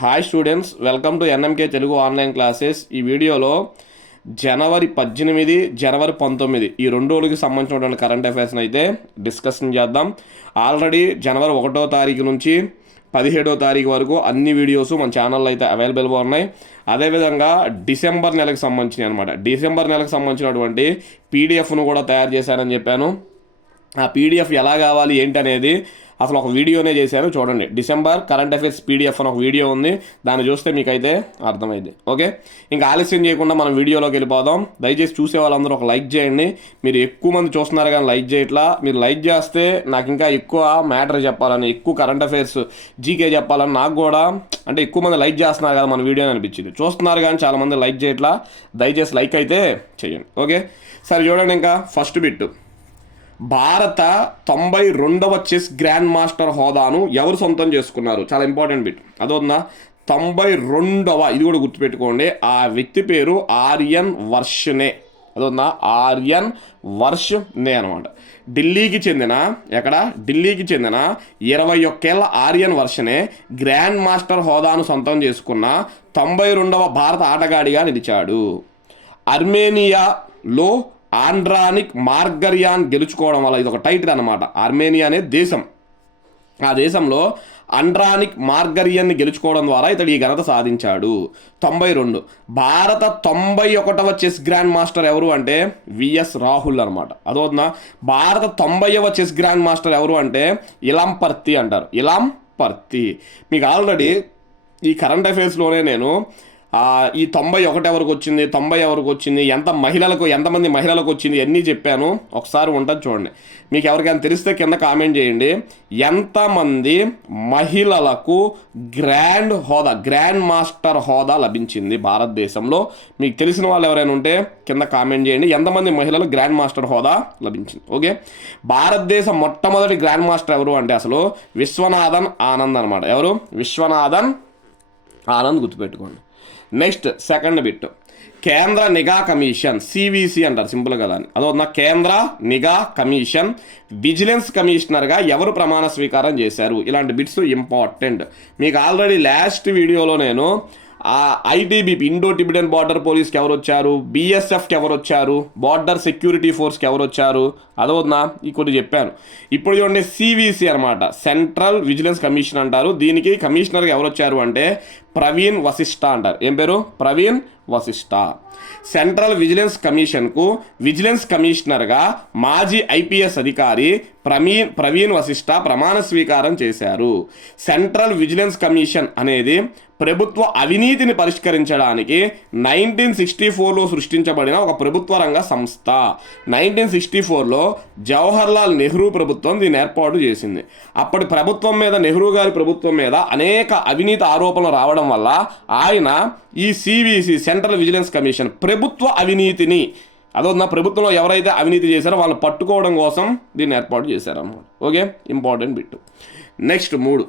Hi students, welcome to NMK Telugu online classes. ఈ వీడియోలో జనవరి 18, జనవరి 19 ఈ 2 రోజులకి సంబంధించినటువంటి కరెంట్ అఫైర్స్ని అయితే డిస్కషన్ చేద్దాం. ఆల్రెడీ జనవరి 1వ తారీఖు నుంచి 17వ తారీఖు వరకు అన్ని వీడియోస్ మన ఛానల్లో అయితే అవైలబుల్గా ఉన్నాయి. అదేవిధంగా డిసెంబర్ నెలకు సంబంధించినవి అనమాట. డిసెంబర్ నెలకు సంబంధించినటువంటి పీడిఎఫ్ను కూడా తయారు చేశానని చెప్పాను. ఆ పీడిఎఫ్ ఎలా కావాలి ఏంటి అనేది అసలు ఒక వీడియోనే చేశాను, చూడండి. డిసెంబర్ కరెంట్ అఫైర్స్ పీడిఎఫ్ అని ఒక వీడియో ఉంది, దాన్ని చూస్తే మీకు అయితే అర్థమైంది. ఓకే, ఇంకా ఆలస్యం చేయకుండా మనం వీడియోలోకి వెళ్ళిపోదాం. దయచేసి చూసే వాళ్ళందరూ ఒక లైక్ చేయండి. మీరు ఎక్కువ మంది చూస్తున్నారు కానీ లైక్ చేయట్లా. మీరు లైక్ చేస్తే నాకు ఇంకా ఎక్కువ మ్యాటర్ చెప్పాలని, ఎక్కువ కరెంట్ అఫైర్స్ జీకే చెప్పాలని నాకు కూడా, అంటే ఎక్కువ మంది లైక్ చేస్తున్నారు కదా మన వీడియో అనిపించింది. చూస్తున్నారు కానీ చాలామంది లైక్ చేయట్లా. దయచేసి లైక్ అయితే చేయండి. ఓకే, సరే చూడండి. ఇంకా ఫస్ట్ బిట్, భారత 92వ చెస్ గ్రాండ్ మాస్టర్ హోదాను ఎవరు సొంతం చేసుకున్నారు? చాలా ఇంపార్టెంట్ బిట్. అదొందా 92వ, ఇది కూడా గుర్తుపెట్టుకోండి. ఆ వ్యక్తి పేరు ఆర్యన్ వర్షనే. అదొందా ఆర్యన్ వర్షనే అనమాట. ఢిల్లీకి చెందిన 21 ఏళ్ల ఆర్యన్ వర్షనే గ్రాండ్ మాస్టర్ హోదాను సొంతం చేసుకున్న 92వ భారత ఆటగాడిగా నిలిచాడు. అర్మేనియాలో ఆండ్రానిక్ మార్గరియాన్ గెలుచుకోవడం వల్ల, ఇది ఒక టైటిల్ అనమాట. ఆర్మేనియా అనే దేశం, ఆ దేశంలో ఆండ్రానిక్ మార్గరియాన్ని గెలుచుకోవడం ద్వారా ఇతడు ఈ ఘనత సాధించాడు. 92. భారత 91వ చెస్ గ్రాండ్ మాస్టర్ ఎవరు అంటే విఎస్ రాహుల్ అనమాట. అదవుతుందా? భారత 90వ చెస్ గ్రాండ్ మాస్టర్ ఎవరు అంటే ఇలాం పర్తి అంటారు. ఇలాం పర్తి. మీకు ఆల్రెడీ ఈ కరెంట్ అఫైర్స్లోనే నేను ఈ 91 ఎవరికి వచ్చింది, 90 ఎవరికి వచ్చింది, ఎంతమంది మహిళలకు వచ్చింది అన్నీ చెప్పాను. ఒకసారి ఉంటుంది చూడండి. మీకు ఎవరికైనా తెలిస్తే కింద కామెంట్ చేయండి. ఎంతమంది మహిళలకు గ్రాండ్ మాస్టర్ హోదా లభించింది భారతదేశంలో? మీకు తెలిసిన వాళ్ళు ఎవరైనా ఉంటే కింద కామెంట్ చేయండి. ఎంతమంది మహిళలు గ్రాండ్ మాస్టర్ హోదా లభించింది? ఓకే, భారతదేశ మొట్టమొదటి గ్రాండ్ మాస్టర్ ఎవరు అంటే అసలు విశ్వనాథన్ ఆనంద్ అనమాట. ఎవరు? విశ్వనాథన్ ఆనంద్, గుర్తుపెట్టుకోండి. నెక్స్ట్ సెకండ్ బిట్, కేంద్ర నిఘా కమిషన్, సివిసి అంటారు సింపుల్ కదా అని. అదొన్న కేంద్ర నిఘా కమిషన్ విజిలెన్స్ కమిషనర్గా ఎవరు ప్రమాణ స్వీకారం చేశారు? ఇలాంటి బిట్స్ ఇంపార్టెంట్. మీకు ఆల్రెడీ లాస్ట్ వీడియోలో నేను ఐటీబీపీ ఇండో టిబెటన్ బార్డర్ పోలీస్కి ఎవరు వచ్చారు, బీఎస్ఎఫ్కి ఎవరు వచ్చారు, బార్డర్ సెక్యూరిటీ ఫోర్స్కి ఎవరు వచ్చారు, అదవునా ఈ కొన్ని చెప్పాను. ఇప్పుడు చూడండి, సివిసి అనమాట, సెంట్రల్ విజిలెన్స్ కమిషన్ అంటారు. దీనికి కమిషనర్గా ఎవరు వచ్చారు అంటే ప్రవీణ్ వశిష్ఠ అంటారు. ఏం పేరు? ప్రవీణ్ వశిష్ఠ. సెంట్రల్ విజిలెన్స్ కమిషన్కు విజిలెన్స్ కమిషనర్గా మాజీ ఐపీఎస్ అధికారి ప్రవీణ్ వశిష్ఠ ప్రమాణ స్వీకారం చేశారు. సెంట్రల్ విజిలెన్స్ కమిషన్ అనేది ప్రభుత్వ అవినీతిని పరిష్కరించడానికి 1964లో సృష్టించబడిన ఒక ప్రభుత్వ రంగ సంస్థ. 1964లో జవహర్లాల్ నెహ్రూ ప్రభుత్వం దీన్ని ఏర్పాటు చేసింది. అప్పటి ప్రభుత్వం మీద, నెహ్రూ గారి ప్రభుత్వం మీద అనేక అవినీతి ఆరోపణలు రావడం వల్ల ఆయన ఈ సివిసి సెంట్రల్ విజిలెన్స్ కమిషన్ ప్రభుత్వ అవినీతిని, అదొన్న ప్రభుత్వంలో ఎవరైతే అవినీతి చేశారో వాళ్ళని పట్టుకోవడం కోసం దీన్ని ఏర్పాటు చేశారన్నమాట. Okay, important bit. నెక్స్ట్ 3,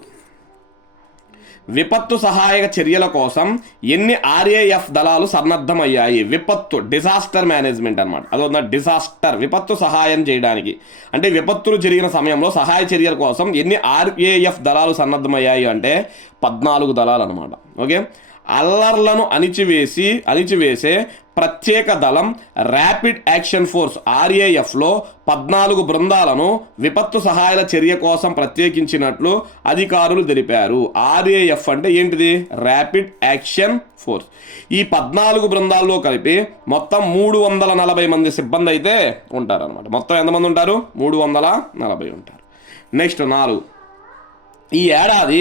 విపత్తు సహాయక చర్యల కోసం ఎన్ని ఆర్ఏఎఫ్ దళాలు సన్నద్ధమయ్యాయి? విపత్తు, డిజాస్టర్ మేనేజ్మెంట్ అనమాట. అదొన్న డిజాస్టర్, విపత్తు సహాయం చేయడానికి, అంటే విపత్తులు జరిగిన సమయంలో సహాయ చర్యల కోసం ఎన్ని ఆర్ఏఎఫ్ దళాలు సన్నద్ధమయ్యాయి అంటే 14 దళాలు అనమాట. ఓకే, అల్లర్లను అణిచివేసే ప్రత్యేక దళం ర్యాపిడ్ యాక్షన్ ఫోర్స్ ఆర్ఏఎఫ్లో 14 బృందాలను విపత్తు సహాయాల చర్య కోసం ప్రత్యేకించినట్లు అధికారులు తెలిపారు. ఆర్ఏఎఫ్ అంటే ఏంటిది? Rapid action force. ఈ 14 బృందాల్లో కలిపి మొత్తం 340 మంది సిబ్బంది అయితే ఉంటారనమాట. మొత్తం ఎంతమంది ఉంటారు? 340 ఉంటారు. నెక్స్ట్ 4, ఈ ఏడాది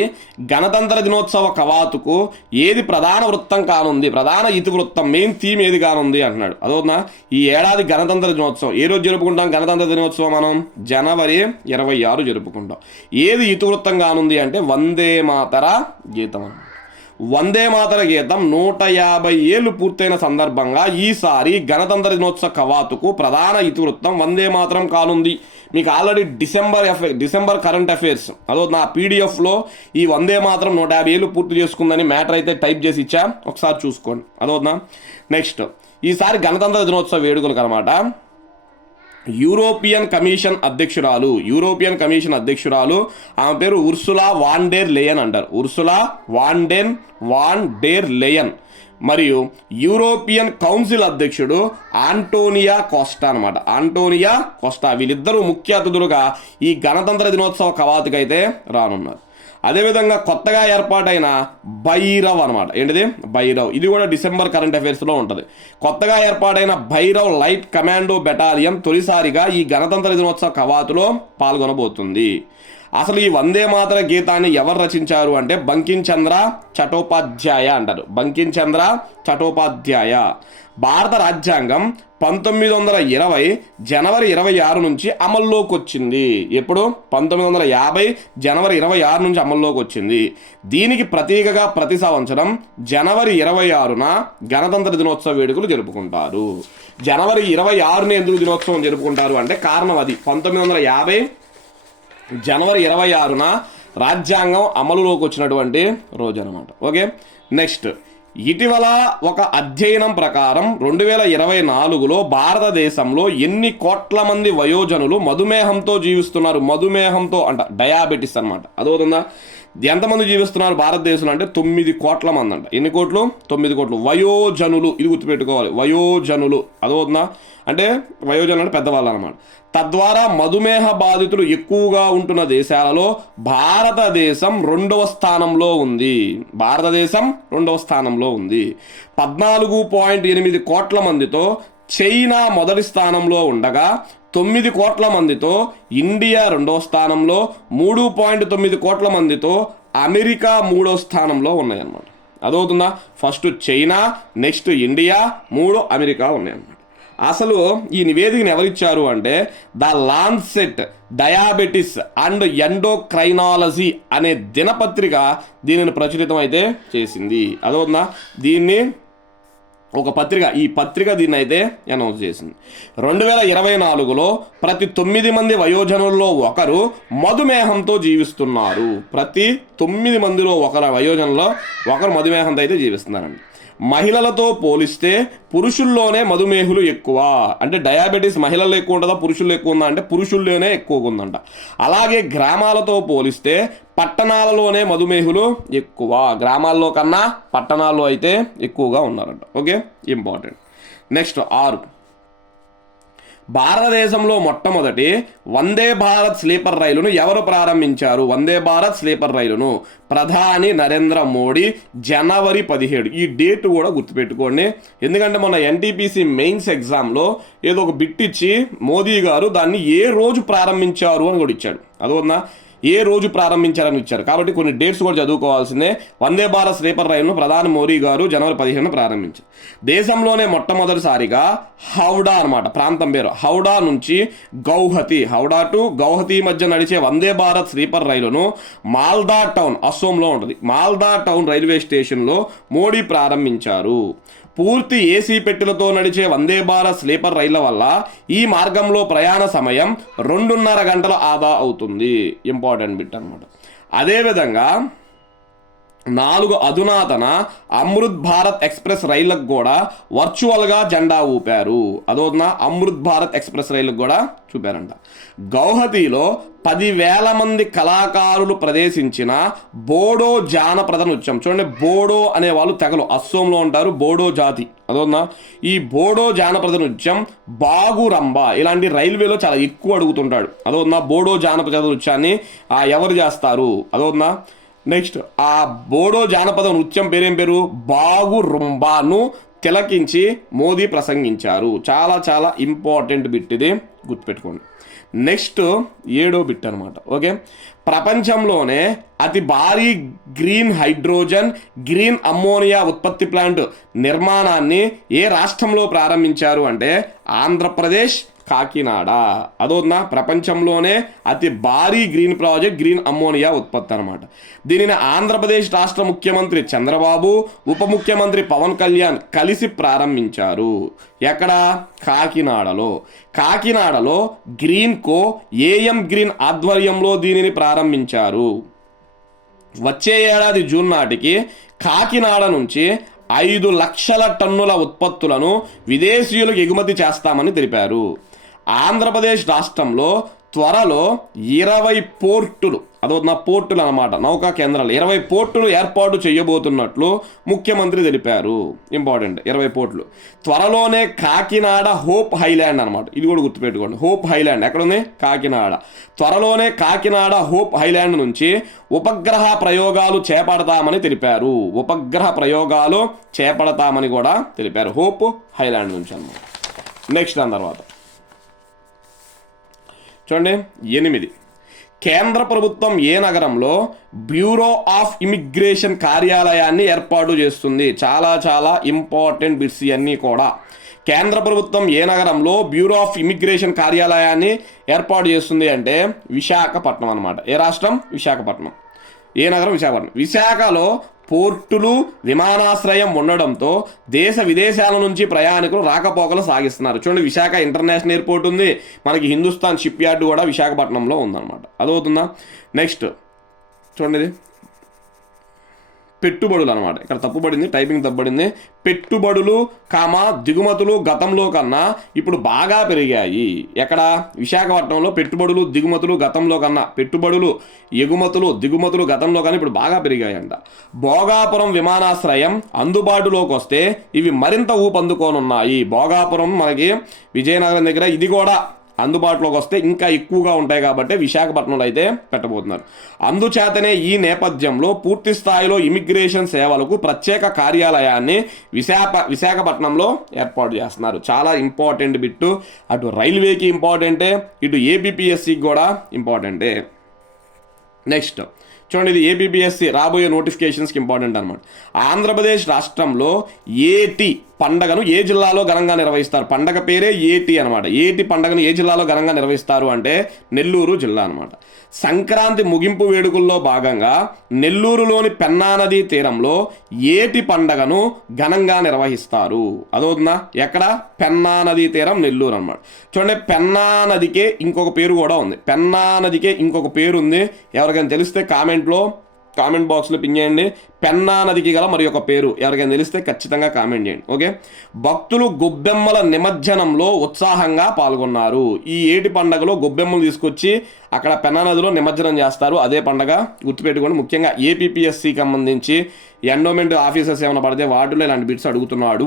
గణతంత్ర దినోత్సవ కవాతుకు ఏది ప్రధాన వృత్తం కానుంది? ప్రధాన ఇతివృత్తం, మెయిన్ థీమ్ ఏది కానుంది అంటున్నాడు. అదవునా, ఈ ఏడాది గణతంత్ర దినోత్సవం ఏ రోజు జరుపుకుంటాం? గణతంత్ర దినోత్సవం మనం జనవరి 26 జరుపుకుంటాం. ఏది ఇతివృత్తం కానుంది అంటే వందే మాతర గీతం అన్నమాట. వందే మాతర గీతం 150 ఏళ్ళు పూర్తయిన సందర్భంగా ఈసారి గణతంత్ర దినోత్సవ కవాతుకు ప్రధాన ఇతివృత్తం వందే మాతరం కానుంది. మీకు ఆల్రెడీ డిసెంబర్ కరెంట్ అఫైర్స్ అదో నా పీడిఎఫ్లో ఈ వందే మాతరం 150 ఏళ్ళు పూర్తి చేసుకుందని మ్యాటర్ అయితే టైప్ చేసి ఇచ్చా, ఒకసారి చూసుకోండి. అదోనా. నెక్స్ట్, ఈసారి గణతంత్ర దినోత్సవ వేడుకలకు అనమాట యూరోపియన్ కమిషన్ అధ్యక్షురాలు ఆమె పేరు ఉర్సులా వాన్ డెర్ లెయన్ అంటారు. Ursula van der లెయన్. మరియు యూరోపియన్ కౌన్సిల్ అధ్యక్షుడు ఆంటోనియా కోస్టా అనమాట. ఆంటోనియా కోస్టా వీళ్ళిద్దరూ ముఖ్య అతిథులుగా ఈ గణతంత్ర దినోత్సవ కవాతుకైతే రానున్నారు. అదేవిధంగా కొత్తగా ఏర్పాటైన భైరవ్ అనమాట. ఏంటిది? భైరవ్. ఇది కూడా డిసెంబర్ కరెంట్ అఫైర్స్లో ఉంటుంది. కొత్తగా ఏర్పాటైన భైరవ్ లైట్ కమాండో బెటాలియన్ తొలిసారిగా ఈ గణతంత్ర దినోత్సవ కవాతులో పాల్గొనబోతుంది. అసలు ఈ వందే మాతర గీతాన్ని ఎవరు రచించారు అంటే బంకిం చంద్ర చటోపాధ్యాయ అంటారు. బంకిం చంద్ర చటోపాధ్యాయ. భారత రాజ్యాంగం 1920 జనవరి 26 నుంచి అమల్లోకి వచ్చింది. ఎప్పుడు? 1950 జనవరి 26 నుంచి అమల్లోకి వచ్చింది. దీనికి ప్రతీకగా ప్రతి సంవత్సరం జనవరి 26న గణతంత్ర దినోత్సవ వేడుకలు జరుపుకుంటారు. జనవరి 26ని ఎందుకు దినోత్సవం జరుపుకుంటారు అంటే కారణం అది. 1950 జనవరి 26న రాజ్యాంగం అమలులోకి వచ్చినటువంటి రోజు అనమాట. Okay, next. ఇటీవల ఒక అధ్యయనం ప్రకారం 2024లో భారతదేశంలో ఎన్ని కోట్ల మంది వయోజనులు మధుమేహంతో జీవిస్తున్నారు? మధుమేహంతో అంట, డయాబెటిస్ అనమాట. అదవుతుందా? ఎంతమంది జీవిస్తున్నారు భారతదేశంలో అంటే 9 కోట్ల మంది అంట. ఎన్ని కోట్లు? 9 కోట్లు. వయోజనులు, ఇది గుర్తుపెట్టుకోవాలి. వయోజనులు అదవుతుందా? అంటే వయోజనులు అంటే పెద్దవాళ్ళు అనమాట. తద్వారా మధుమేహ బాధితులు ఎక్కువగా ఉంటున్న దేశాలలో భారతదేశం 2వ స్థానంలో ఉంది. 14.8 కోట్ల మందితో చైనా మొదటి స్థానంలో ఉండగా 9 కోట్ల మందితో ఇండియా 2వ స్థానంలో, 3.9 కోట్ల మందితో అమెరికా 3వ స్థానంలో ఉన్నాయన్నమాట. అదవుతుందా? First China, next India, 3 America ఉన్నాయన్నమాట. అసలు ఈ నివేదికను ఎవరిచ్చారు అంటే the Lancet diabetes and endocrinology అనే దినపత్రిక దీనిని ప్రచురితం అయితే చేసింది. అదవుతుందా? దీన్ని ఒక పత్రిక, ఈ పత్రిక దీన్ని అయితే అనౌన్స్ చేసింది. 2024లో ప్రతి 9 మంది వయోజనుల్లో ఒకరు మధుమేహంతో జీవిస్తున్నారు. ప్రతి 9 మందిలో ఒకరు వయోజనంలో ఒకరు మధుమేహంతో అయితే జీవిస్తున్నారండి. మహిళలతో పోలిస్తే పురుషుల్లోనే మధుమేహులు ఎక్కువ. అంటే డయాబెటీస్ మహిళల్లో ఎక్కువ ఉంటుందా పురుషుల్లో ఎక్కువ ఉందా అంటే పురుషుల్లోనే ఎక్కువగా ఉందంట. అలాగే గ్రామాలతో పోలిస్తే పట్టణాలలోనే మధుమేహులు ఎక్కువ. గ్రామాల్లో కన్నా పట్టణాల్లో అయితే ఎక్కువగా ఉన్నారంట. Okay, important. నెక్స్ట్ 6. భారతదేశంలో మొట్టమొదటి వందే భారత్ స్లీపర్ రైలును ఎవరు ప్రారంభించారు? వందే భారత్ స్లీపర్ రైలును ప్రధాని నరేంద్ర మోడీ జనవరి 17. ఈ డేట్ కూడా గుర్తుపెట్టుకోండి. ఎందుకంటే మొన్న ఎన్టీపీసీ మెయిన్స్ ఎగ్జామ్లో ఏదో ఒక బిట్ ఇచ్చి మోదీ గారు దాన్ని ఏ రోజు ప్రారంభించారు అని కూడా ఇచ్చాడు. అదొన్నా ఏ రోజు ప్రారంభించారని ఇచ్చారు. కాబట్టి కొన్ని డేట్స్ కూడా చదువుకోవాల్సిందే. వందే భారత్ స్లీపర్ రైలును ప్రధాని మోడీ గారు జనవరి 15 ప్రారంభించారు. దేశంలోనే మొట్టమొదటిసారిగా హౌడా అనమాట, ప్రాంతం పేరు హౌడా నుంచి గౌహతి, హౌడా టు గౌహతి మధ్య నడిచే వందే భారత్ స్లీపర్ రైలును మాల్దా టౌన్, అస్సోంలో ఉంటుంది, మాల్దా టౌన్ రైల్వే స్టేషన్లో మోడీ ప్రారంభించారు. పూర్తి ఏసీ పెట్టెలతో నడిచే వందే భారత్ స్లీపర్ రైళ్ల వల్ల ఈ మార్గంలో ప్రయాణ సమయం 2.5 గంటలు ఆదా అవుతుంది. ఇంపార్టెంట్ బిట్ అనమాట. అదేవిధంగా 4 అధునాతన అమృత్ భారత్ ఎక్స్ప్రెస్ రైళ్లకు కూడా వర్చువల్గా జెండా ఊపారు. అదోనా అమృత్ భారత్ ఎక్స్ప్రెస్ రైళ్లకు కూడా చూపారంట. గౌహతిలో 10,000 మంది కళాకారులు ప్రదర్శించిన బోడో జానపద నృత్యం. చూడండి, బోడో అనే వాళ్ళు తెగలు అస్సోంలో ఉంటారు, బోడో జాతి. అదోనా ఈ బోడో జానపద నృత్యం బాగురంబ ఇలాంటి రైల్వేలో చాలా ఎక్కువ అడుగుతుంటాడు. అదోనా బోడో జానపద నృత్యాన్ని ఎవరు చేస్తారు? అదోనా నెక్స్ట్ ఆ బోడో జానపద నృత్యం పేరేం పేరు? బాగురుంబాను తిలకించి మోదీ ప్రసంగించారు. చాలా చాలా ఇంపార్టెంట్ బిట్ ఇది, గుర్తుపెట్టుకోండి. నెక్స్ట్ 7వ బిట్ అనమాట. ఓకే, ప్రపంచంలోనే అతి భారీ గ్రీన్ హైడ్రోజన్ గ్రీన్ అమ్మోనియా ఉత్పత్తి ప్లాంట్ నిర్మాణాన్ని ఏ రాష్ట్రంలో ప్రారంభించారు అంటే ఆంధ్రప్రదేశ్, కాకినాడ. అదోనా ప్రపంచంలోనే అతి భారీ గ్రీన్ ప్రాజెక్ట్ గ్రీన్ అమ్మోనియా ఉత్పత్తి అనమాట. దీనిని ఆంధ్రప్రదేశ్ రాష్ట్ర ముఖ్యమంత్రి చంద్రబాబు, ఉప ముఖ్యమంత్రి పవన్ కళ్యాణ్ కలిసి ప్రారంభించారు. ఎక్కడ? కాకినాడలో. కాకినాడలో గ్రీన్ కో ఏఎం గ్రీన్ ఆధ్వర్యంలో దీనిని ప్రారంభించారు. వచ్చే ఏడాది జూన్ నాటికి కాకినాడ నుంచి 5 లక్షల టన్నుల ఉత్పత్తులను విదేశీయులకు ఎగుమతి చేస్తామని తెలిపారు. ఆంధ్రప్రదేశ్ రాష్ట్రంలో త్వరలో 20 పోర్టులు, పోర్టులు అనమాట, నౌకా కేంద్రాలు 20 పోర్టులు ఏర్పాటు చేయబోతున్నట్లు ముఖ్యమంత్రి తెలిపారు. ఇంపార్టెంట్, 20 పోర్టులు. త్వరలోనే కాకినాడ హోప్ హైలాండ్ అనమాట, ఇది కూడా గుర్తుపెట్టుకోండి. హోప్ హైలాండ్ ఎక్కడుంది? కాకినాడ. త్వరలోనే కాకినాడ హోప్ హైలాండ్ నుంచి ఉపగ్రహ ప్రయోగాలు చేపడతామని తెలిపారు. ఉపగ్రహ ప్రయోగాలు చేపడతామని కూడా తెలిపారు హోప్ హైలాండ్ నుంచి అనమాట. నెక్స్ట్ దాని తర్వాత చూడండి 8, కేంద్ర ప్రభుత్వం ఏ నగరంలో బ్యూరో ఆఫ్ ఇమిగ్రేషన్ కార్యాలయాన్ని ఏర్పాటు చేస్తుంది? చాలా చాలా ఇంపార్టెంట్ బిట్స్ ఇవన్నీ కూడా. కేంద్ర ప్రభుత్వం ఏ నగరంలో బ్యూరో ఆఫ్ ఇమిగ్రేషన్ కార్యాలయాన్ని ఏర్పాటు చేస్తుంది అంటే విశాఖపట్నం అనమాట. ఏ రాష్ట్రం? విశాఖపట్నం. ఏ నగరం? విశాఖపట్నం. విశాఖలో పోర్టులు, విమానాశ్రయం ఉండడంతో దేశ విదేశాల నుంచి ప్రయాణికులు రాకపోకలు సాగిస్తున్నారు. చూడండి, విశాఖ ఇంటర్నేషనల్ ఎయిర్పోర్ట్ ఉంది, మనకి హిందుస్థాన్ షిప్ యార్డ్ కూడా విశాఖపట్నంలో ఉందన్నమాట. అదవుతుందా? నెక్స్ట్ చూడండి, ఇది పెట్టుబడులు అనమాట. ఇక్కడ తప్పుపడింది, టైపింగ్ తప్పుపడింది. పెట్టుబడులు దిగుమతులు గతంలో కన్నా ఇప్పుడు బాగా పెరిగాయి. ఎక్కడ? విశాఖపట్నంలో పెట్టుబడులు దిగుమతులు గతంలో కన్నా, పెట్టుబడులు దిగుమతులు గతంలో కన్నా ఇప్పుడు బాగా పెరిగాయంట. భోగాపురం విమానాశ్రయం అందుబాటులోకి వస్తే ఇవి మరింత ఊపందుకోనున్నాయి. భోగాపురం మనకి విజయనగరం దగ్గర, ఇది కూడా అందుబాటులోకి వస్తే ఇంకా ఎక్కువగా ఉంటాయి కాబట్టి విశాఖపట్నంలో అయితే పెట్టబోతున్నారు. అందుచేతనే ఈ నేపథ్యంలో పూర్తి స్థాయిలో ఇమిగ్రేషన్ సేవలకు ప్రత్యేక కార్యాలయాన్ని విశాఖపట్నంలో ఏర్పాటు చేస్తున్నారు. చాలా ఇంపార్టెంట్ బిట్టు. అటు రైల్వేకి ఇంపార్టెంటే, ఇటు ఏపీపీఎస్సికి కూడా ఇంపార్టెంటే. నెక్స్ట్ చూడండి, ఇది ఏపీపీఎస్సి రాబోయే నోటిఫికేషన్స్కి ఇంపార్టెంట్ అనమాట. ఆంధ్రప్రదేశ్ రాష్ట్రంలో ఏటి పండగను ఏ జిల్లాలో ఘనంగా నిర్వహిస్తారు? పండగ పేరే ఏటి అనమాట. ఏటి పండగను ఏ జిల్లాలో ఘనంగా నిర్వహిస్తారు అంటే నెల్లూరు జిల్లా అనమాట. సంక్రాంతి ముగింపు వేడుకల్లో భాగంగా నెల్లూరులోని పెన్నా నదీ తీరంలో ఏటి పండగను ఘనంగా నిర్వహిస్తారు. అదవుతుందా? ఎక్కడ? పెన్నా నదీ తీరం, నెల్లూరు అనమాట. చూడండి, పెన్నా నదికే ఇంకొక పేరు కూడా ఉంది. పెన్నా నదికే ఇంకొక పేరు ఉంది. ఎవరికైనా తెలిస్తే కామెంట్ బాక్స్లో పిన్ చేయండి. పెన్నా నదికి గల మరి ఒక పేరు ఎవరికైనా తెలిస్తే ఖచ్చితంగా కామెంట్ చేయండి. ఓకే, భక్తులు గొబ్బెమ్మల నిమజ్జనంలో ఉత్సాహంగా పాల్గొన్నారు. ఈ ఏటి పండగలో గొబ్బెమ్మలు తీసుకొచ్చి అక్కడ పెన్నా నదిలో నిమజ్జనం చేస్తారు. అదే పండగ గుర్తుపెట్టుకోండి. ముఖ్యంగా ఏపీపీఎస్సికి సంబంధించి ఎండోమెంట్ ఆఫీసర్స్ ఏమైనా పడితే వాటిలో ఇలాంటి బిట్స్ అడుగుతున్నాడు.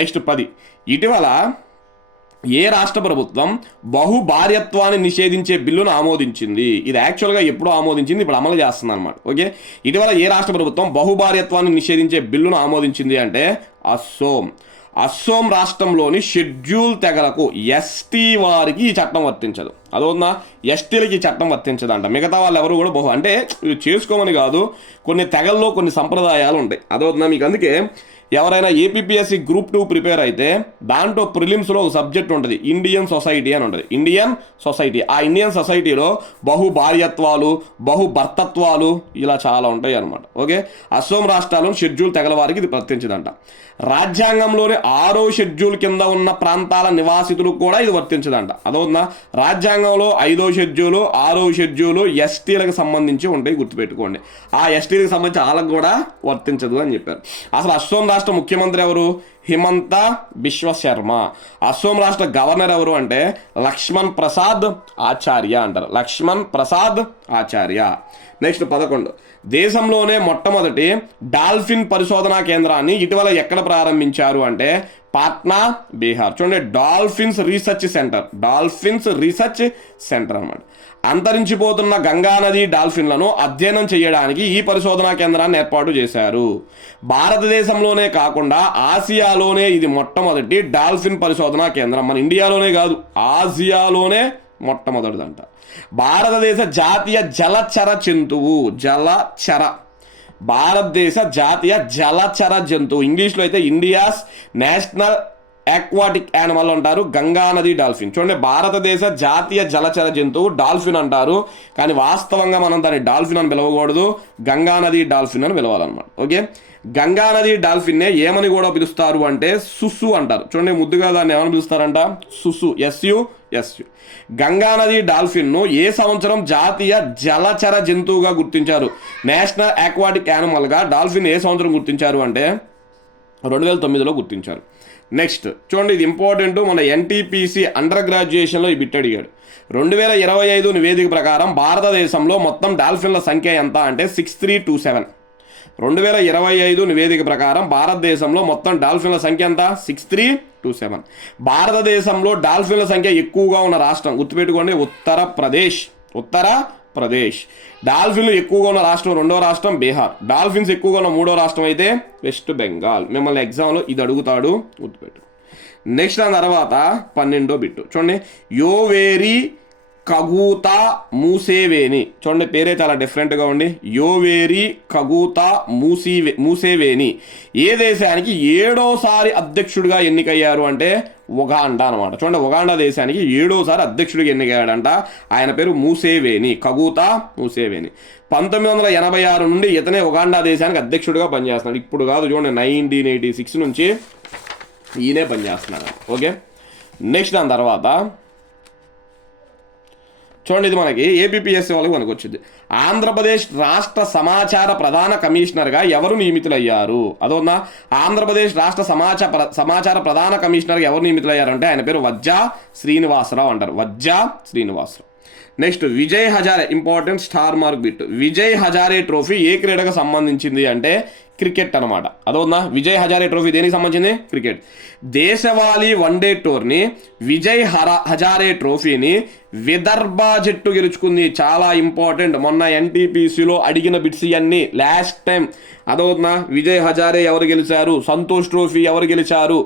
నెక్స్ట్ 10, ఇటీవల ఏ రాష్ట్ర ప్రభుత్వం బహుభార్యత్వాన్ని నిషేధించే బిల్లును ఆమోదించింది? ఇది యాక్చువల్గా ఎప్పుడు ఆమోదించింది, ఇప్పుడు అమలు చేస్తుంది అనమాట. ఓకే, ఇటీవల ఏ రాష్ట్ర ప్రభుత్వం బహుభార్యత్వాన్ని నిషేధించే బిల్లును ఆమోదించింది అంటే అస్సోం రాష్ట్రంలోని షెడ్యూల్ తెగలకు, ఎస్టీ వారికి ఈ చట్టం వర్తించదు. అదవునా? ఎస్టీలకి ఈ చట్టం వర్తించదంట. మిగతా వాళ్ళు ఎవరు కూడా అంటే ఇది చేసుకోమని కాదు, కొన్ని తెగల్లో కొన్ని సంప్రదాయాలు ఉంటాయి. అదవుతుందా మీకు? అందుకే ఎవరైనా ఏపీపీఎస్సి గ్రూప్ 2 ప్రిపేర్ అయితే దాంట్లో ప్రిలిమ్స్లో ఒక సబ్జెక్ట్ ఉంటుంది, ఇండియన్ సొసైటీ అని ఉంటుంది. ఇండియన్ సొసైటీ, ఆ ఇండియన్ సొసైటీలో బహుభార్యత్వాలు, బహుభర్తత్వాలు ఇలా చాలా ఉంటాయి అనమాట. ఓకే, అస్సోం రాష్ట్రాల్లో షెడ్యూల్ తెగల వారికి ఇది వర్తించదంట. రాజ్యాంగంలోని 6వ షెడ్యూల్ కింద ఉన్న ప్రాంతాల నివాసితులకు కూడా ఇది వర్తించదంట. అదవుతుందా? రాజ్యాంగంలో 5వ షెడ్యూలు, 6వ షెడ్యూలు ఎస్టీలకు సంబంధించి ఉంటాయి, గుర్తుపెట్టుకోండి. ఆ ఎస్టీలకు సంబంధించి వాళ్ళకు కూడా వర్తించదు అని చెప్పారు. అసలు అస్సోం రాష్ట్ర ముఖ్యమంత్రి ఎవరు? హిమంత బిశ్వ శర్మ. అస్సోం రాష్ట్ర గవర్నర్ ఎవరు అంటే లక్ష్మణ్ ప్రసాద్ ఆచార్య అంటారు. లక్ష్మణ్ ప్రసాద్ ఆచార్య. నెక్స్ట్ 11, దేశంలోనే మొట్టమొదటి డాల్ఫిన్ పరిశోధనా కేంద్రాన్ని ఇటీవల ఎక్కడ ప్రారంభించారు అంటే పాట్నా, బీహార్. చూడండి, డాల్ఫిన్స్ రీసెర్చ్ సెంటర్ అన్నమాట. అంతరించిపోతున్న గంగానది డాల్ఫిన్లను అధ్యయనం చేయడానికి ఈ పరిశోధనా కేంద్రాన్ని ఏర్పాటు చేశారు. భారతదేశంలోనే కాకుండా ఆసియాలోనే ఇది మొట్టమొదటి డాల్ఫిన్ పరిశోధనా కేంద్రం. మన ఇండియాలోనే కాదు, ఆసియాలోనే మొట్టమొదటిదంట. భారతదేశ జాతీయ జలచర జంతువు, భారతదేశ జాతీయ జలచర జంతువు, ఇంగ్లీష్లో అయితే ఇండియాస్ నేషనల్ ఆక్వాటిక్ యానిమల్ అంటారు గంగానది డాల్ఫిన్. చూడండి, భారతదేశ జాతీయ జలచర జంతువు డాల్ఫిన్ అంటారు, కానీ వాస్తవంగా మనం దాన్ని డాల్ఫిన్ అని పిలవకూడదు, గంగానది డాల్ఫిన్ అని పిలవాలన్నమాట. ఓకే, గంగానది డాల్ఫిన్నే ఏమని కూడా పిలుస్తారు అంటే సుసు అంటారు. చూడండి, ముద్దుగా దాన్ని ఏమని పిలుస్తారంట? సుసు, ఎస్యు. గంగానది డాల్ఫిన్ను ఏ సంవత్సరం జాతీయ జలచర జంతువుగా గుర్తించారు? నేషనల్ ఆక్వాటిక్ యానిమల్గా డాల్ఫిన్ ఏ సంవత్సరం గుర్తించారు అంటే 2009లో గుర్తించారు. నెక్స్ట్ చూడండి, ఇది ఇంపార్టెంట్. మన ఎన్టీపీసీ అండర్ గ్రాడ్యుయేషన్లో ఈ బిట్ అడిగాడు. 2025 నివేదిక ప్రకారం భారతదేశంలో మొత్తం డాల్ఫిన్ల సంఖ్య ఎంత అంటే 6327. 2025 నివేదిక ప్రకారం భారతదేశంలో మొత్తం డాల్ఫిన్ల సంఖ్య ఎంత? 6327. భారతదేశంలో డాల్ఫిన్ల సంఖ్య ఎక్కువగా ఉన్న రాష్ట్రం గుర్తుపెట్టుకోండి, ఉత్తరప్రదేశ్. డాల్ఫిన్లు ఎక్కువగా ఉన్న రాష్ట్రం రెండో రాష్ట్రం బీహార్. డాల్ఫిన్స్ ఎక్కువగా ఉన్న మూడో రాష్ట్రం అయితే వెస్ట్ బెంగాల్. మిమ్మల్ని ఎగ్జామ్లో ఇది అడుగుతాడు, గుర్తుపెట్టు. నెక్స్ట్ దాని తర్వాత 12వ బిట్టు చూడండి, యోవేరి కగూతా మూసేవేని. చూడండి పేరే చాలా డిఫరెంట్గా ఉంది. యోవేరి కగూతా మూసేవేని ఏ దేశానికి 7వసారి అధ్యక్షుడిగా ఎన్నికయ్యారు అంటే ఉగాండా అనమాట. చూడండి, ఉగాండా దేశానికి 7వసారి అధ్యక్షుడిగా ఎన్నికయ్యాడంట. ఆయన పేరు మూసేవేని, కగూతా మూసేవేని. 1986 నుండి ఇతనే ఉగాండా దేశానికి అధ్యక్షుడిగా పనిచేస్తున్నాడు. ఇప్పుడు కాదు, చూడండి 1986 నుంచి ఈయనే పనిచేస్తున్నాడు. ఓకే, నెక్స్ట్ దాని తర్వాత చూడండి, ఇది మనకి ఏపీపీఎస్సీ వాళ్ళకి మనకు వచ్చింది. ఆంధ్రప్రదేశ్ రాష్ట్ర సమాచార ప్రధాన కమిషనర్గా ఎవరు నియమితులయ్యారు? అదోనా, ఆంధ్రప్రదేశ్ రాష్ట్ర సమాచార ప్రధాన కమిషనర్గా ఎవరు నియమితులయ్యారు అంటే ఆయన పేరు వజ్జా శ్రీనివాసరావు అంటారు. Vajja Srinivasarao. Next Vijay Hazare, important star mark bit. Vijay Hazare trophy ఏ క్రీడకు సంబంధించింది అంటే క్రికెట్ అనమాట. అదోనా, విజయ్ హజారే ట్రోఫీ దేనికి సంబంధించింది? క్రికెట్. దేశవాళీ వన్డే టూర్ని విజయ్ హజారే ట్రోఫీని విదర్భ జట్టు గెలుచుకుంది. చాలా ఇంపార్టెంట్. మొన్న ఎన్టీపీసీలో అడిగిన బిట్స్ ఇవన్నీ లాస్ట్ టైం. అదవుతున్నా, విజయ్ హజారే ఎవరు గెలిచారు, సంతోష్ ట్రోఫీ ఎవరు గెలిచారు,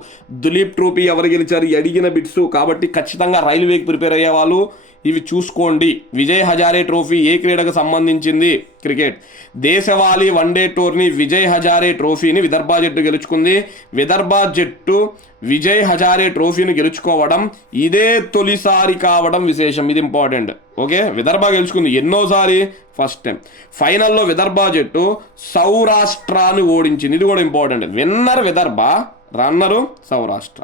దులీప్ ట్రోఫీ ఎవరు గెలిచారు, అడిగిన బిట్స్. కాబట్టి ఖచ్చితంగా రైల్వేకి ప్రిపేర్ అయ్యే వాళ్ళు ఇవి చూసుకోండి. విజయ్ హజారే ట్రోఫీ ఏ క్రీడకు సంబంధించింది? క్రికెట్. దేశవాళీ వన్డే టూర్ని విజయ్ హజారే ట్రోఫీని విదర్భ జట్టు గెలుచుకుంది. విదర్భ జట్టు విజయ్ హజారే ట్రోఫీని గెలుచుకోవడం ఇదే తొలిసారి కావడం విశేషం. ఇది ఇంపార్టెంట్. ఓకే, విదర్భ గెలుచుకుంది ఎన్నోసారి? First time. ఫైనల్లో విదర్భ జట్టు సౌరాష్ట్రాన్ని ఓడించింది. ఇది కూడా important. Winner Vidarbha, runner Saurashtra.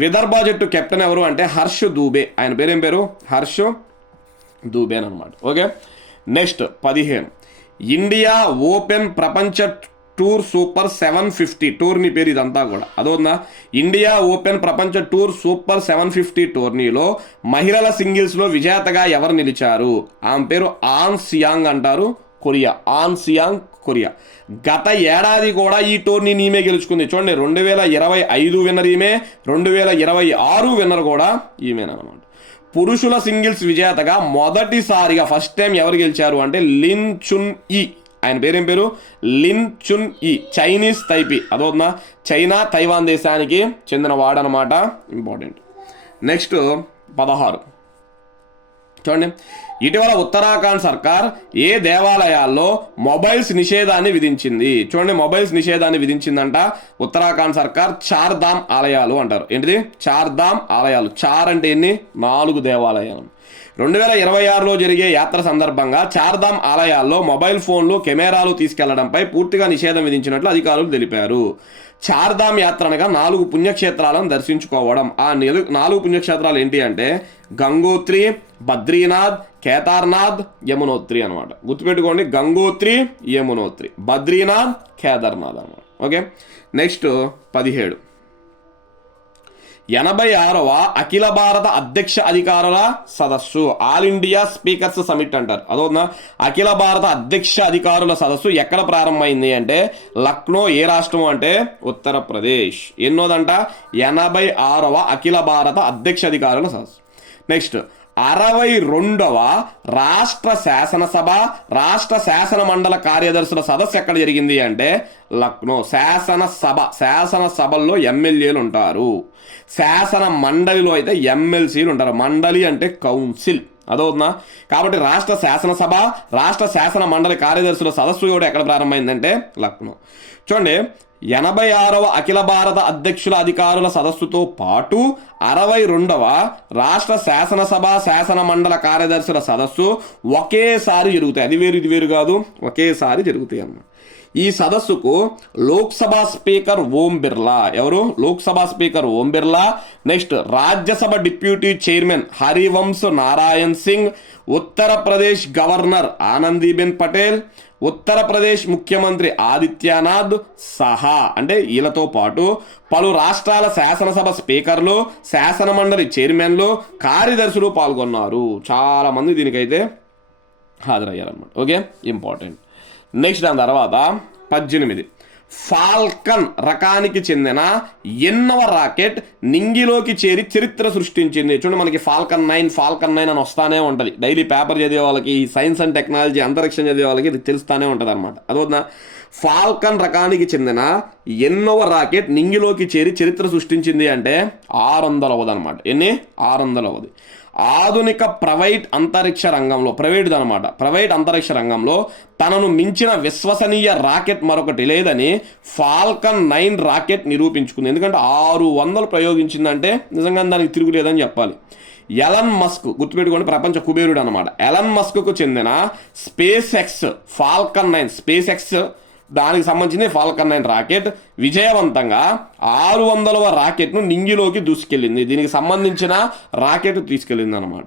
Vidarbha జట్టు కెప్టెన్ ఎవరు అంటే హర్ష్ దూబే. ఆయన పేరేం పేరు? హర్ష్ దూబే అనమాట. ఓకే, నెక్స్ట్ 15 ఇండియా ఓపెన్ ప్రపంచ టూర్ సూపర్ 750 టూర్నీ పేరు ఇదంతా కూడా. అదోనా, ఇండియా ఓపెన్ ప్రపంచ టూర్ సూపర్ 750 టోర్నీలో మహిళల సింగిల్స్లో విజేతగా ఎవరు నిలిచారు? ఆమె పేరు ఆన్ సియాంగ్ అంటారు, కొరియా. On Siang, Korea. గత ఏడాది కూడా ఈ టోర్నీ ఈమె గెలుచుకుంది. చూడండి, 2025 విన్నర్ ఈమె, 2026 విన్నర్ కూడా ఈమెనమాట. పురుషుల సింగిల్స్ విజేతగా మొదటిసారిగా ఫస్ట్ టైం ఎవరు గెలిచారు అంటే లిన్ చున్ ఈ. ఆయన పేరేం పేరు? Lin Chun Yi. Chinese Taipei. అదవుతుందా, చైనా తైవాన్ దేశానికి చెందిన వాడనమాట. ఇంపార్టెంట్. నెక్స్ట్ 16 చూడండి, ఇటీవల ఉత్తరాఖండ్ సర్కార్ ఏ దేవాలయాల్లో మొబైల్స్ నిషేధాన్ని విధించింది? చూడండి, మొబైల్స్ నిషేధాన్ని విధించిందంట ఉత్తరాఖండ్ సర్కార్. చార్ధామ్ ఆలయాలు అంటారు. ఏంటిది? చార్ధామ్ ఆలయాలు. చార్ అంటే ఎన్ని? 4 దేవాలయాలు. 2026లో జరిగే యాత్ర సందర్భంగా చార్ధామ్ ఆలయాల్లో మొబైల్ ఫోన్లు, కెమెరాలు తీసుకెళ్లడంపై పూర్తిగా నిషేధం విధించినట్లు అధికారులు తెలిపారు. చార్ధామ్ యాత్ర అనగా 4 పుణ్యక్షేత్రాలను దర్శించుకోవడం. ఆ 4 పుణ్యక్షేత్రాలు ఏంటి అంటే గంగోత్రి, బద్రీనాథ్, కేదార్నాథ్, యమునోత్రి అనమాట. గుర్తుపెట్టుకోండి, గంగోత్రి, యమునోత్రి, బద్రీనాథ్, కేదార్నాథ్ అనమాట. ఓకే, నెక్స్ట్ 17 86వ అఖిల భారత అధ్యక్ష అధికారుల సదస్సు, ఆల్ ఇండియా స్పీకర్స్ సమిట్ అంటారు. అదోనా, అఖిల భారత అధ్యక్ష అధికారుల సదస్సు ఎక్కడ ప్రారంభమైంది అంటే లక్నో. ఏ రాష్ట్రం అంటే ఉత్తరప్రదేశ్. ఎన్నోదంట? 86వ అఖిల భారత అధ్యక్ష అధికారుల సదస్సు. నెక్స్ట్ 62వ రాష్ట్ర శాసనసభ, రాష్ట్ర శాసన మండల కార్యదర్శుల సదస్సు ఎక్కడ జరిగింది అంటే లక్నో. శాసనసభల్లో ఎమ్మెల్యేలు ఉంటారు, శాసన మండలిలో అయితే ఎమ్మెల్సీలు ఉంటారు. మండలి అంటే కౌన్సిల్. అదవుతుందా, కాబట్టి రాష్ట్ర శాసనసభ, రాష్ట్ర శాసన మండలి కార్యదర్శుల సదస్సు కూడా ఎక్కడ ప్రారంభమైందంటే లక్నో. చూడండి, 86వ అఖిల భారత అధ్యక్షుల అధికారుల సదస్సుతో పాటు 62వ రాష్ట్ర శాసనసభ, శాసన మండల కార్యదర్శుల సదస్సు ఒకేసారి జరుగుతాయి. అది వేరు ఇది వేరు కాదు, ఒకేసారి జరుగుతాయి అన్నమాట. ఈ సదస్సుకు లోక్సభ స్పీకర్ ఓం బిర్లా. ఎవరు? Lok Sabha speaker Om Birla. Next Rajya Sabha deputy chairman Harivansh Narayan Singh, Uttar Pradesh governor Anandiben Patel, Uttar Pradesh ముఖ్యమంత్రి ఆదిత్యనాథ్ సహా అంటే వీళ్ళతో పాటు పలు రాష్ట్రాల శాసనసభ స్పీకర్లు, శాసనమండలి చైర్మన్లు, కార్యదర్శులు పాల్గొన్నారు. చాలామంది దీనికైతే హాజరయ్యారన్నమాట. Okay, important. నెక్స్ట్ దాని తర్వాత 18 ఫాల్కన్ రకానికి చెందిన 8వ రాకెట్ నింగిలోకి చేరి చరిత్ర సృష్టించింది. చూడండి, మనకి ఫాల్కన్ 9 అని వస్తానే ఉంటుంది. డైలీ పేపర్ చదివే వాళ్ళకి, సైన్స్ అండ్ టెక్నాలజీ, అంతరిక్షం చదివే వాళ్ళకి ఇది తెలుస్తానే ఉంటుంది అనమాట. అదవుతుందా? ఫాల్కన్ రకానికి చెందిన 8వ రాకెట్ నింగిలోకి చేరి చరిత్ర సృష్టించింది అంటే 600వది అనమాట. ఎన్ని? 600వది. ఆధునిక ప్రైవేట్ అంతరిక్ష రంగంలో తనను మించిన విశ్వసనీయ రాకెట్ మరొకటి లేదని ఫాల్కన్ 9 రాకెట్ నిరూపించుకుంది. ఎందుకంటే 600 ప్రయోగించిందంటే నిజంగా దానికి తిరుగులేదని చెప్పాలి. ఎలన్ మస్క్, గుర్తుపెట్టుకోండి, ప్రపంచ కుబేరుడు అనమాట. ఎలన్ మస్క్కు చెందిన space X Falcon 9 space X దానికి సంబంధించిన ఫాల్కన్ 9 రాకెట్ విజయవంతంగా 600వ రాకెట్ను నింగిలోకి దూసుకెళ్ళింది. దీనికి సంబంధించిన రాకెట్ తీసుకెళ్ళింది అనమాట.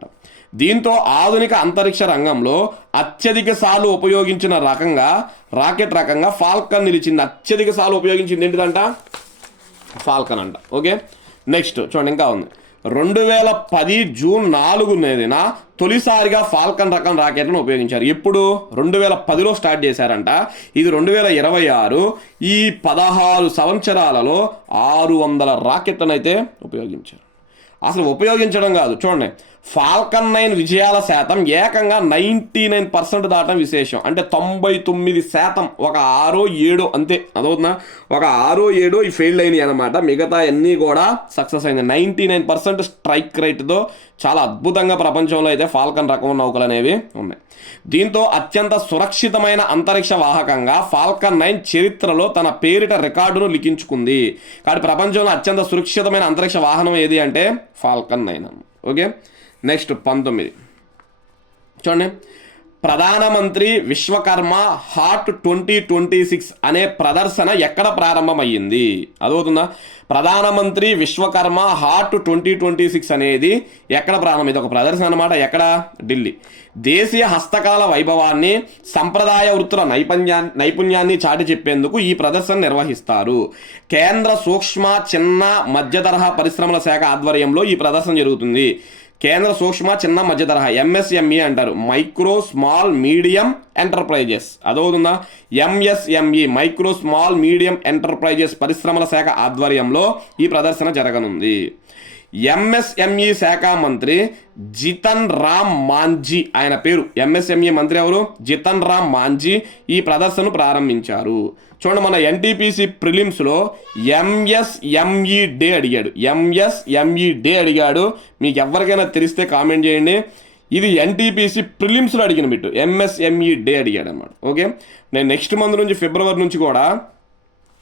దీంతో ఆధునిక అంతరిక్ష రంగంలో అత్యధిక సార్లు ఉపయోగించిన రాకెట్ రకంగా ఫాల్కన్ నిలిచింది. అత్యధిక సార్లు ఉపయోగించింది ఏంటిదంట? ఫాల్కన్ అంట. ఓకే, నెక్స్ట్ చూడండి, ఇంకా ఉంది. 2010 జూన్ 4న తొలిసారిగా ఫాల్కన్ రకం రాకెట్లను ఉపయోగించారు. ఎప్పుడు? 2010లో స్టార్ట్ చేశారంట. ఇది 2026. ఈ 16 సంవత్సరాలలో 600 రాకెట్లను అయితే ఉపయోగించారు. అసలు ఉపయోగించడం కాదు, చూడండి, ఫాల్కన్ 9 విజయాల శాతం ఏకంగా 99% దాటం విశేషం. అంటే 99%, ఒక 6-7 అంతే. అదవుతుందా? ఒక 6-7 ఈ ఫెయిల్ అయినాయి అనమాట. మిగతా అన్నీ కూడా సక్సెస్ అయింది. 99% స్ట్రైక్ రేట్తో చాలా అద్భుతంగా ప్రపంచంలో అయితే ఫాల్కన్ రకం నౌకలు అనేవి ఉన్నాయి. దీంతో అత్యంత సురక్షితమైన అంతరిక్ష వాహకంగా ఫాల్కన్ 9 చరిత్రలో తన పేరిట రికార్డును లిఖించుకుంది. కాబట్టి ప్రపంచంలో అత్యంత సురక్షితమైన అంతరిక్ష వాహనం ఏది అంటే ఫాల్కన్ 9. ఓకే, నెక్స్ట్ 19 చూడండి. ప్రధానమంత్రి విశ్వకర్మ హాట్ 2026 అనే ప్రదర్శన ఎక్కడ ప్రారంభమయ్యింది? అదవుతుందా? ప్రధానమంత్రి విశ్వకర్మ హాట్ 2026 అనేది ఎక్కడ ప్రారంభమైంది? ఒక ప్రదర్శన అనమాట. ఎక్కడ? ఢిల్లీ. దేశీయ హస్తకళల వైభవాన్ని, సంప్రదాయ వృత్తుల నైపుణ్యాన్ని చాటి చెప్పేందుకు ఈ ప్రదర్శన నిర్వహిస్తారు. కేంద్ర సూక్ష్మ, చిన్న, మధ్య తరహా పరిశ్రమల శాఖ ఆధ్వర్యంలో ఈ ప్రదర్శన జరుగుతుంది. కేంద్ర సూక్ష్మ, చిన్న, మధ్య తరహా, MSME అంటారు, మైక్రో స్మాల్ మీడియం ఎంటర్ప్రైజెస్. అదవుతుందా? MSME micro small medium enterprises పరిశ్రమల శాఖ ఆధ్వర్యంలో ఈ ప్రదర్శన జరగనుంది. MSME శాఖ మంత్రి జితన్ రామ్ మాంఝీ, ఆయన పేరు. MSME మంత్రి ఎవరు? జితన్ రామ్ మాంఝీ ఈ ప్రదర్శనను ప్రారంభించారు. చూడండి, మన NTPC ప్రిలిమ్స్లో MSME డే అడిగాడు. మీకు ఎవరికైనా తెలిస్తే కామెంట్ చేయండి. ఇది NTPC ప్రిలిమ్స్లో అడిగిన బిట్టు. MSME డే అడిగాడు అన్నమాట. ఓకే, నేను నెక్స్ట్ మంత్ నుంచి ఫిబ్రవరి నుంచి కూడా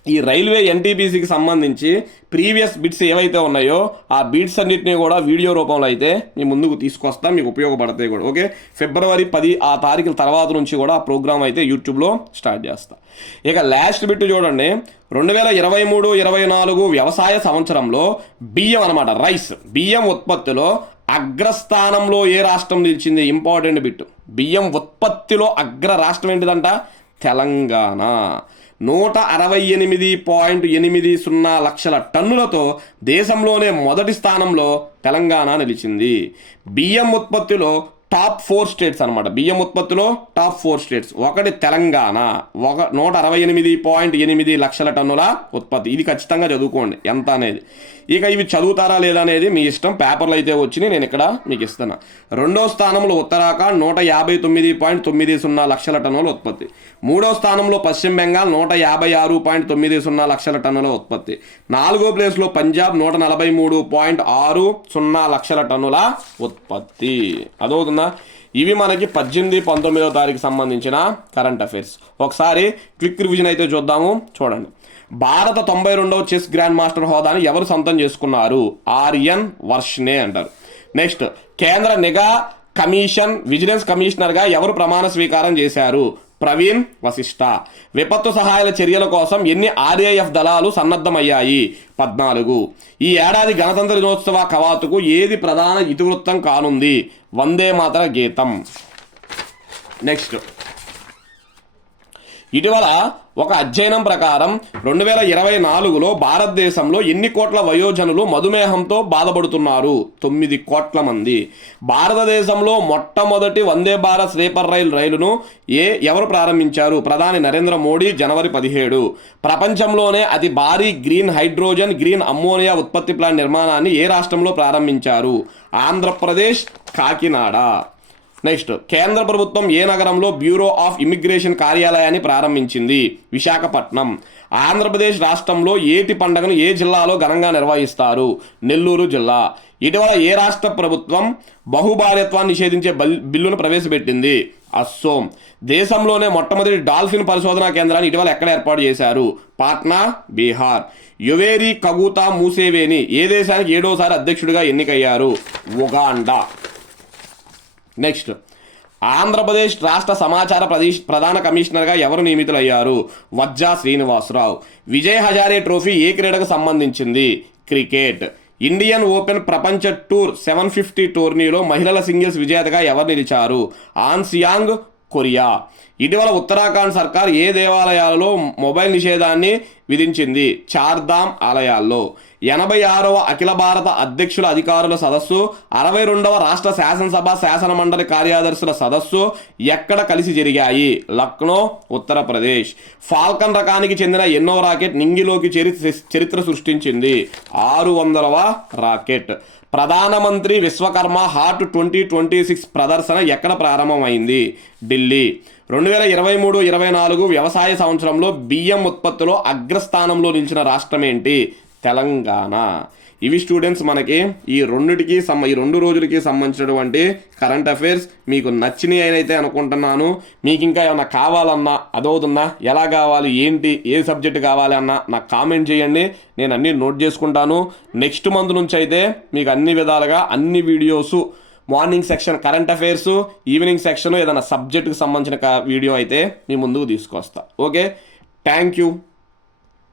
ఈ రైల్వే NTPCకి సంబంధించి ప్రీవియస్ బిట్స్ ఏవైతే ఉన్నాయో ఆ బిట్స్ అన్నింటినీ కూడా వీడియో రూపంలో అయితే మీ ముందుకు తీసుకొస్తా, మీకు ఉపయోగపడతాయి కూడా. ఓకే, ఫిబ్రవరి 10 ఆ తారీఖుల తర్వాత నుంచి కూడా ఆ ప్రోగ్రామ్ అయితే యూట్యూబ్లో స్టార్ట్ చేస్తా. ఇక లాస్ట్ బిట్ చూడండి, 2023-24 వ్యవసాయ సంవత్సరంలో బియ్యం అనమాట, బియ్యం ఉత్పత్తిలో అగ్రస్థానంలో ఏ రాష్ట్రం నిలిచింది? Important bit. బియ్యం ఉత్పత్తిలో అగ్ర రాష్ట్రం ఏంటిదంట? తెలంగాణ. 168.80 లక్షల టన్నులతో దేశంలోనే మొదటి స్థానంలో తెలంగాణ నిలిచింది. బియ్యం ఉత్పత్తిలో టాప్ 4 స్టేట్స్ అనమాట. బియ్యం ఉత్పత్తిలో టాప్ 4 స్టేట్స్. ఒకటి తెలంగాణ, 168.80 లక్షల టన్నుల ఉత్పత్తి. ఇది ఖచ్చితంగా చదువుకోండి ఎంత అనేది. ఇక ఇవి చదువుతారా లేదా అనేది మీ ఇష్టం. పేపర్లు అయితే వచ్చినాయి, నేను ఇక్కడ మీకు ఇస్తాను. 2వ స్థానంలో ఉత్తరాఖండ్ 159.90 లక్షల టన్నుల ఉత్పత్తి. 3వ స్థానంలో పశ్చిమ బెంగాల్ 156.90 లక్షల టన్నుల ఉత్పత్తి. 4వ ప్లేస్లో పంజాబ్ 143.60 లక్షల టన్నుల ఉత్పత్తి. అదవుతుందా? ఇవి మనకి 18-19వ తారీఖు సంబంధించిన కరెంట్ అఫైర్స్. ఒకసారి క్విక్ రివిజన్ అయితే చూద్దాము. చూడండి, భారత 92వ చెస్ గ్రాండ్ మాస్టర్ హోదాని ఎవరు సొంతం చేసుకున్నారు? ఆర్యన్ వర్ష్నే అంటారు. నెక్స్ట్, కేంద్ర నిఘా కమిషన్ విజిలెన్స్ కమిషనర్గా ఎవరు ప్రమాణ స్వీకారం చేశారు? ప్రవీణ్ వశిష్ఠ. విపత్తు సహాయాల చర్యల కోసం ఎన్ని RAF దళాలు సన్నద్ధమయ్యాయి? 14. ఈ ఏడాది గణతంత్ర దినోత్సవ కవాతుకు ఏది ప్రధాన ఇతివృత్తం కానుంది? వందే మాతర గీతం. నెక్స్ట్, ఇటీవల ఒక అధ్యయనం ప్రకారం 2024లో భారతదేశంలో ఎన్ని కోట్ల వయోజనులు మధుమేహంతో బాధపడుతున్నారు? 9 కోట్ల మంది. భారతదేశంలో మొట్టమొదటి వందే భారత్ స్లీపర్ రైలును ఎవరు ప్రారంభించారు? ప్రధాని నరేంద్ర మోడీ జనవరి 17. ప్రపంచంలోనే అతి భారీ గ్రీన్ హైడ్రోజన్ గ్రీన్ అమ్మోనియా ఉత్పత్తి ప్లాంట్ నిర్మాణాన్ని ఏ రాష్ట్రంలో ప్రారంభించారు? ఆంధ్రప్రదేశ్, కాకినాడ. నెక్స్ట్, కేంద్ర ప్రభుత్వం ఏ నగరంలో బ్యూరో ఆఫ్ ఇమిగ్రేషన్ కార్యాలయాన్ని ప్రారంభించింది? విశాఖపట్నం. ఆంధ్రప్రదేశ్ రాష్ట్రంలో ఏటి పండుగను ఏ జిల్లాలో ఘనంగా నిర్వహిస్తారు? నెల్లూరు జిల్లా. ఇటీవల ఏ రాష్ట్ర ప్రభుత్వం బహుభార్యత్వాన్ని నిషేధించే బిల్లును ప్రవేశపెట్టింది? అస్సోం. దేశంలోనే మొట్టమొదటి డాల్ఫిన్ పరిశోధనా కేంద్రాన్ని ఇటీవల ఎక్కడ ఏర్పాటు చేశారు? పాట్నా, బీహార్. యువేరి కగుతా మూసేవేని ఏ దేశానికి 7వసారి అధ్యక్షుడిగా ఎన్నికయ్యారు? ఉగాండా. నెక్స్ట్, ఆంధ్రప్రదేశ్ రాష్ట్ర సమాచార ప్రధాన కమిషనర్గా ఎవరు నియమితులయ్యారు? వజ్జా శ్రీనివాసరావు. విజయ్ హజారే ట్రోఫీ ఏ క్రీడకు సంబంధించింది? క్రికెట్. ఇండియన్ ఓపెన్ ప్రపంచ టూర్ 750 టోర్నీలో మహిళల సింగిల్స్ విజేతగా ఎవరు నిలిచారు? On Siang, Korea. ఇటీవల ఉత్తరాఖండ్ సర్కార్ ఏ దేవాలయాలలో మొబైల్ నిషేధాన్ని విధించింది? చార్ధామ్ ఆలయాల్లో. 86వ అఖిల భారత అధ్యక్షుల అధికారుల సదస్సు, 62వ రాష్ట్ర శాసనసభ శాసన మండలి కార్యదర్శుల సదస్సు ఎక్కడ కలిసి జరిగాయి? లక్నో, ఉత్తరప్రదేశ్. ఫాల్కన్ రకానికి చెందిన ఎన్నో రాకెట్ నింగిలోకి చేరి చరిత్ర సృష్టించింది? 600వ రాకెట్. ప్రధానమంత్రి విశ్వకర్మ హార్ట్ 2026 ప్రదర్శన ఎక్కడ ప్రారంభమైంది? ఢిల్లీ. 2023-24 వ్యవసాయ సంవత్సరంలో బియ్యం ఉత్పత్తిలో అగ్రస్థానంలో నిలిచిన రాష్ట్రం ఏంటి? తెలంగాణ. ఇవి స్టూడెంట్స్ మనకి ఈ రెండు రోజులకి సంబంధించినటువంటి కరెంట్ అఫైర్స్ మీకు నచ్చినాయి అయితే అనుకుంటున్నాను. మీకు ఇంకా ఏమన్నా కావాలన్నా, అదవుతుందా, ఎలా కావాలి, ఏంటి, ఏ సబ్జెక్ట్ కావాలి అన్నా నాకు కామెంట్ చేయండి. నేను అన్నీ నోట్ చేసుకుంటాను. నెక్స్ట్ మంత్ నుంచి అయితే మీకు అన్ని విధాలుగా అన్ని videos, morning section current affairs, evening section ఏదైనా సబ్జెక్టుకి సంబంధించిన వీడియో అయితే మీ ముందుకు తీసుకొస్తా. Okay, thank you.